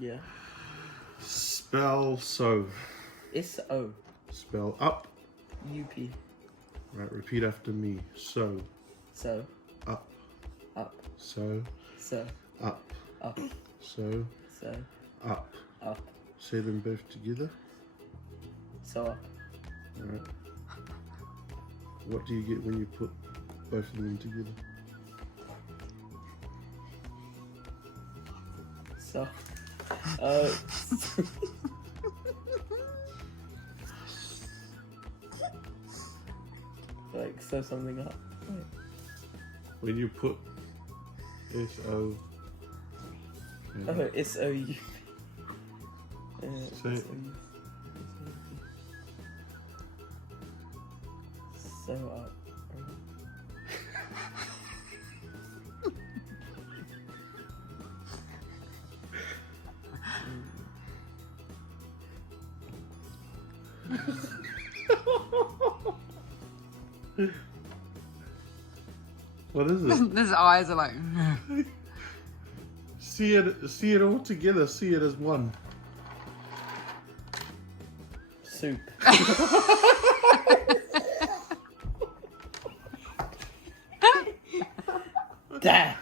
Yeah. Spell so. S-O. Spell up. U-P. Right, repeat after me. So. So. Up. Up. So. So. Up. Up. So. So. Up. Up. Say them both together. So up. Alright. What do you get when you put both of them together? So. Like sew something up. Wait. When you put S-O. Oh, S-O-U. Say it. Sew up. What is it? His eyes are like. See it all together. See it as one. Soup. Dad.